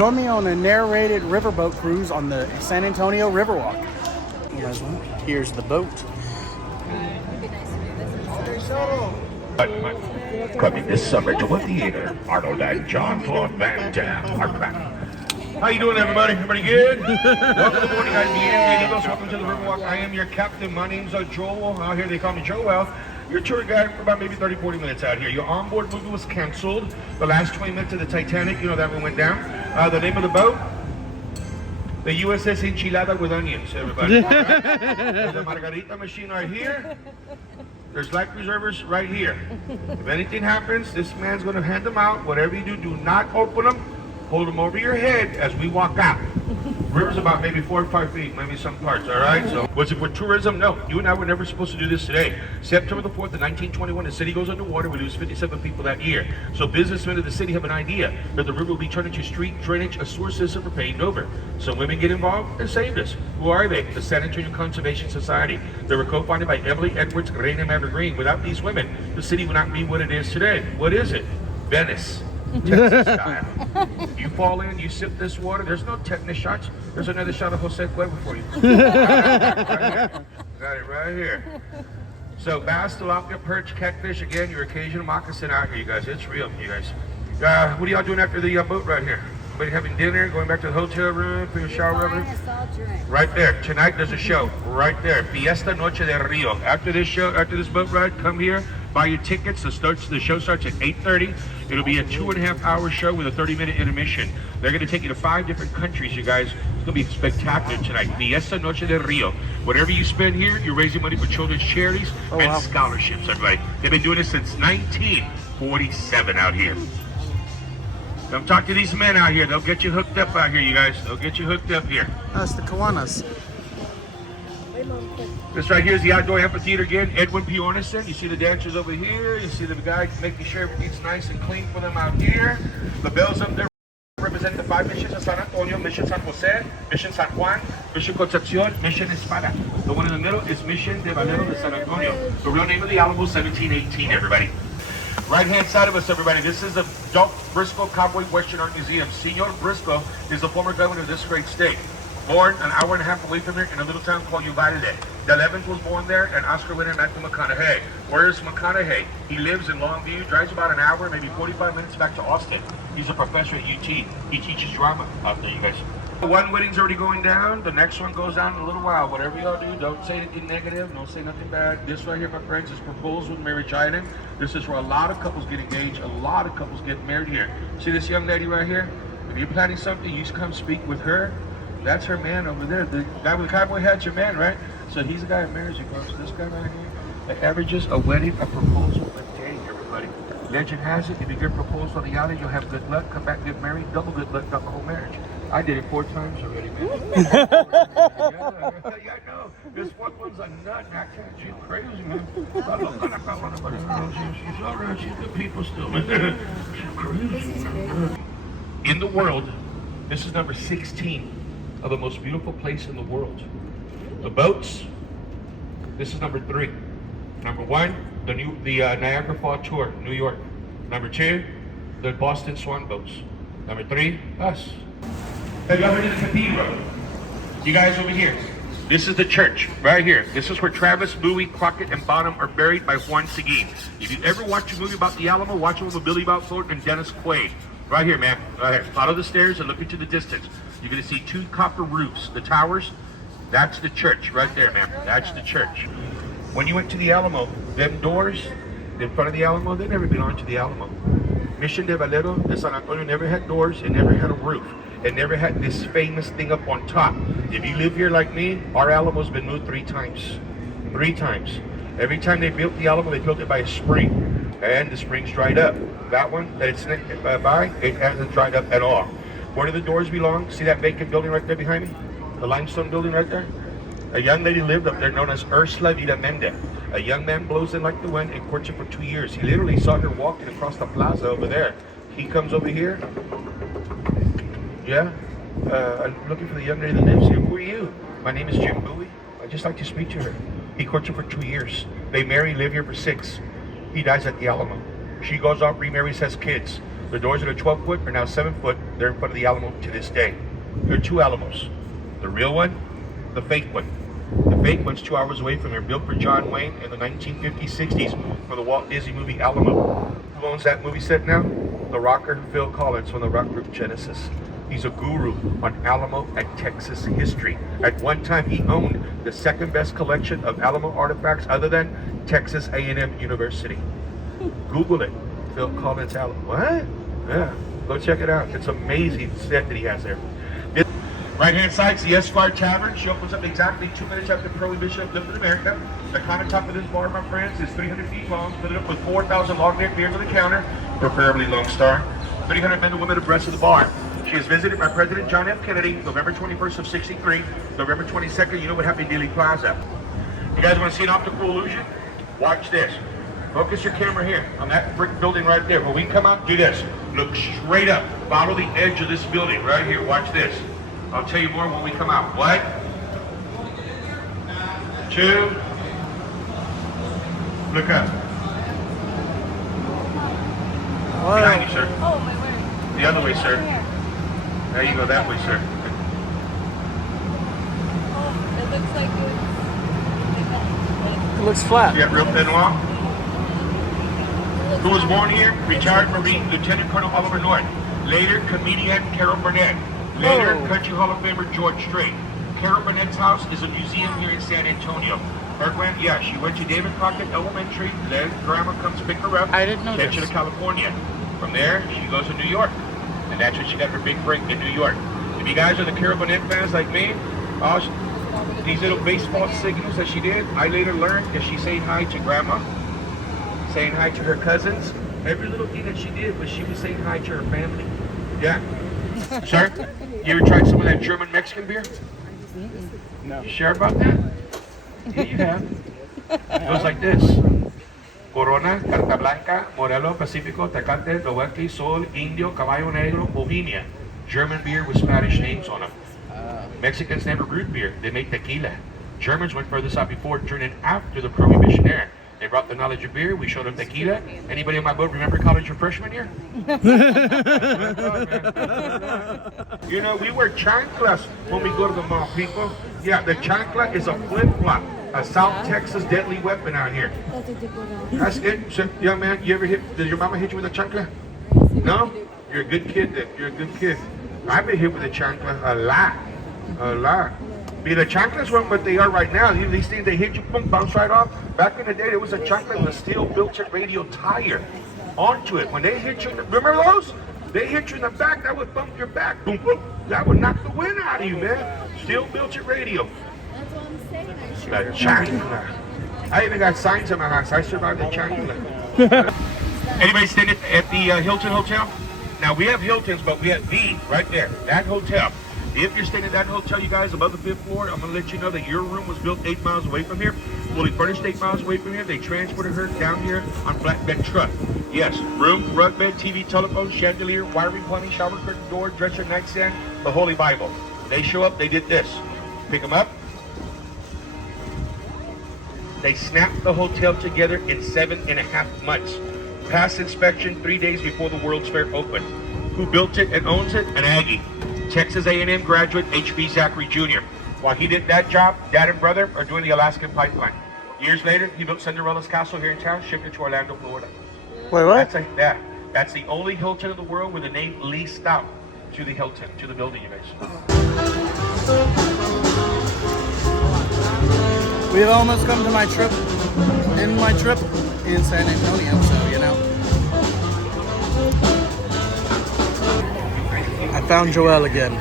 Join me on a narrated riverboat cruise on the San Antonio Riverwalk. You guys want? Here's the boat. Coming this summer to a theater, Arnold and John Claude Van Damme are back. How you doing, everybody? Everybody good? Welcome to Morning IBM. Welcome to the Riverwalk. I am your captain. My name's Joel. Out here they call me Joel. Your tour guide for about maybe 30, 40 minutes out here. Your onboard movie was canceled. The last 20 minutes of the Titanic, you know that one went down. The name of the boat? The USS Enchilada with onions, everybody. Right? There's a Margarita machine right here. There's life preservers right here. If anything happens, this man's going to hand them out. Whatever you do, do not open them. Hold them over your head as we walk out. River's about maybe 4 or 5 feet, maybe some parts, all right? So, was it for tourism? No. You and I were never supposed to do this today. September the 4th of 1921, the city goes underwater. We lose 57 people that year. So businessmen of the city have an idea that the river will be turned into street drainage, a sewer system for paved over. So women get involved and save us. Who are they? The San Antonio Conservation Society. They were co-founded by Emily Edwards, Reina Evergreen. Without these women, the city would not be what it is today. What is it? Venice. Texas style. You fall in, you sip this water, there's no tetanus shots. There's another shot of Jose Cuervo for you. Got it right here. So bass, tilapia, perch, catfish, again, your occasional moccasin out here, you guys. It's real, you guys. What are y'all doing after the boat ride here? Everybody having dinner, going back to the hotel room, for your shower room? Right there. Tonight there's a show. Right there. Fiesta Noche de Rio. After this show, after this boat ride, come here. Buy your tickets. The show starts at 8:30. It'll be a 2.5-hour show with a 30-minute intermission. They're going to take you to 5 different countries, you guys. It's going to be spectacular tonight. Fiesta Noche de Rio. Whatever you spend here, you're raising money for children's charities and scholarships, everybody. They've been doing this since 1947 out here. Come talk to these men out here. They'll get you hooked up out here, you guys. They'll get you hooked up here. That's the Kiwanis. This right here is the outdoor amphitheater again. Edwin P. Ornison. You see the dancers over here. You see the guy making sure everything's nice and clean for them out here. The bells up there represent the 5 missions of San Antonio, Mission San Jose, Mission San Juan, Mission Concepcion, Mission Espada. The one in the middle is Mission de Valero de San Antonio. The real name of the Alamo, 1718, everybody. Right hand side of us, everybody. This is the Dolph Briscoe Cowboy Western Art Museum. Senor Briscoe is the former governor of this great state. Born an hour and a half away from here in a little town called Uvalde. The 11th was born there, and Oscar winner Matthew McConaughey. Where's McConaughey? He lives in Longview, drives about an hour, maybe 45 minutes back to Austin. He's a professor at UT. He teaches drama out there, you guys. One wedding's already going down. The next one goes down in a little while. Whatever y'all do, don't say anything negative. Don't say nothing bad. This right here, my friends, is Proposed with Marriage Island. This is where a lot of couples get engaged. A lot of couples get married here. See this young lady right here? If you're planning something, you just come speak with her. That's her man over there. The guy with the cowboy hat's your man, right? So he's the guy that marries you, folks. This guy right here, that averages a wedding, a proposal a day, everybody. Legend has it, if you get proposed on the island, you'll have good luck, come back, get married, double good luck, double whole marriage. I did it 4 times already, man. Yeah, I know. This one one's a nut, she's crazy, man. She's all right, she's good people still, man. She's crazy. In the world, this is number 16 of the most beautiful place in the world. The boats, this is number 3. Number 1, the Niagara Fall Tour, New York. Number 2, the Boston Swan boats. Number 3, us. Have you ever been to the cathedral? You guys over here. This is the church, right here. This is where Travis, Bowie, Crockett, and Bonham are buried by Juan Seguin. If you ever watch a movie about the Alamo, watch it with Billy Bob Thornton and Dennis Quaid. Right here, man. Right here. Follow the stairs and look into the distance. You're going to see 2 copper roofs. The towers, that's the church right there, man. That's the church. When you went to the Alamo, them doors in front of the Alamo, they never belonged to the Alamo. Mission de Valero de San Antonio never had doors. It never had a roof. It never had this famous thing up on top. If you live here like me, our Alamo's been moved 3 times. 3 times. Every time they built the Alamo, they built it by a spring. And the spring's dried up. That one that it's by, it hasn't dried up at all. Where do the doors belong? See that vacant building right there behind me? The limestone building right there? A young lady lived up there known as Ursula Villamende. A young man blows in like the wind and courts her for 2 years. He literally saw her walking across the plaza over there. He comes over here. Yeah? I'm looking for the young lady that lives here. Who are you? My name is Jim Bowie. I'd just like to speak to her. He courts her for 2 years. They marry, live here for 6. He dies at the Alamo. She goes off, remarries, has kids. The doors that are 12 foot are now 7 foot. They're in front of the Alamo to this day. There are two Alamos. The real one, the fake one. The fake one's 2 hours away from here, built for John Wayne in the 1950s, 60s for the Walt Disney movie Alamo. Who owns that movie set now? The rocker Phil Collins from the rock group Genesis. He's a guru on Alamo and Texas history. At one time, he owned the second best collection of Alamo artifacts other than Texas A&M University. Google it. Phil Collins Alamo. What? Yeah. Go check it out. It's amazing set that he has there. Right hand side is the Esquire Tavern. She opens up exactly 2 minutes after Prohibition lifted America. The countertop of this bar, my friends, is 300 feet long, filled up with 4,000 long-neck beers on the counter, preferably Lone Star. 300 men and women abreast of the bar. She is visited by President John F. Kennedy, November 21st of 63, November 22nd, you know what happened in Dealey Plaza. You guys want to see an optical illusion? Watch this. Focus your camera here on that brick building right there. When we come out, do this. Look straight up. Follow the edge of this building right here. Watch this. I'll tell you more when we come out. 1, 2, look up. Whoa. Behind you, sir. Oh, my word. The other way, sir. There you go, that way, sir. Oh, it looks like It looks flat. You got real thin wall? Who was born here? Retired Marine Lieutenant Colonel Oliver North. Later, comedian Carol Burnett. Later, Whoa. Country Hall of Famer George Strait. Carol Burnett's house is a museum here in San Antonio. Her she went to David Crockett Elementary. Then grandma comes pick her up. I didn't know Takes her this. to California. From there, she goes to New York. And that's when she got her big break in New York. If you guys are the Carol Burnett fans like me, these little baseball signals that she did, I later learned that she's saying hi to grandma, saying hi to her cousins. Every little thing that she did was she was saying hi to her family. Yeah. Sir, you ever tried some of that German Mexican beer? No. You sure about that? Yeah, you have. It goes like this. Corona, Carta Blanca, Modelo, Pacifico, Tecate, Dohueque, Sol, Indio, Caballo Negro, Bohemia. German beer with Spanish names on them. Mexicans never brewed beer. They made tequila. Germans went further south before, during, and after the Prohibition era. They brought the knowledge of beer. We showed them tequila. Anybody on my boat remember college or freshman year? You know, we wear chanclas when we go to the mall, people. Yeah, the chancla is a flip-flop, a South Texas deadly weapon out here. That's it. So, young man, you ever did your mama hit you with a chancla? No? You're a good kid then. You're a good kid. I've been hit with a chancla a lot. A lot. The chanclas weren't what they are right now. These things, they hit you, boom, bounce right off. Back in the day, there was a chancla with a steel built-in radio tire onto it. When they hit you, remember those? They hit you in the back, that would bump your back. Boom, boom. That would knock the wind out of you, man. Steel built-in radio. That's what I'm saying. The chancla. I even got signs on my house. I survived the chancla. Anybody staying at the Hilton Hotel? Now, we have Hiltons, but we have the, right there, that hotel. If you're staying at that hotel, you guys, above the 5th floor, I'm going to let you know that your room was built 8 miles away from here. Fully furnished 8 miles away from here. They transported her down here on flatbed truck. Yes, room, rug bed, TV, telephone, chandelier, wiring, plumbing, shower curtain, door, dresser, nightstand, the Holy Bible. They show up, they did this. Pick them up. They snapped the hotel together in 7.5 months. Passed inspection 3 days before the World's Fair opened. Who built it and owns it? An Aggie. Texas A&M graduate H.B. Zachary Jr. While he did that job, Dad and brother are doing the Alaskan pipeline. Years later, he built Cinderella's castle here in town, shipped it to Orlando, Florida. Wait, what? That's the only Hilton in the world with the name leased out to the Hilton, to the building, you guys. We've almost come to my trip in San Antonio, so you know. I found Joelle again.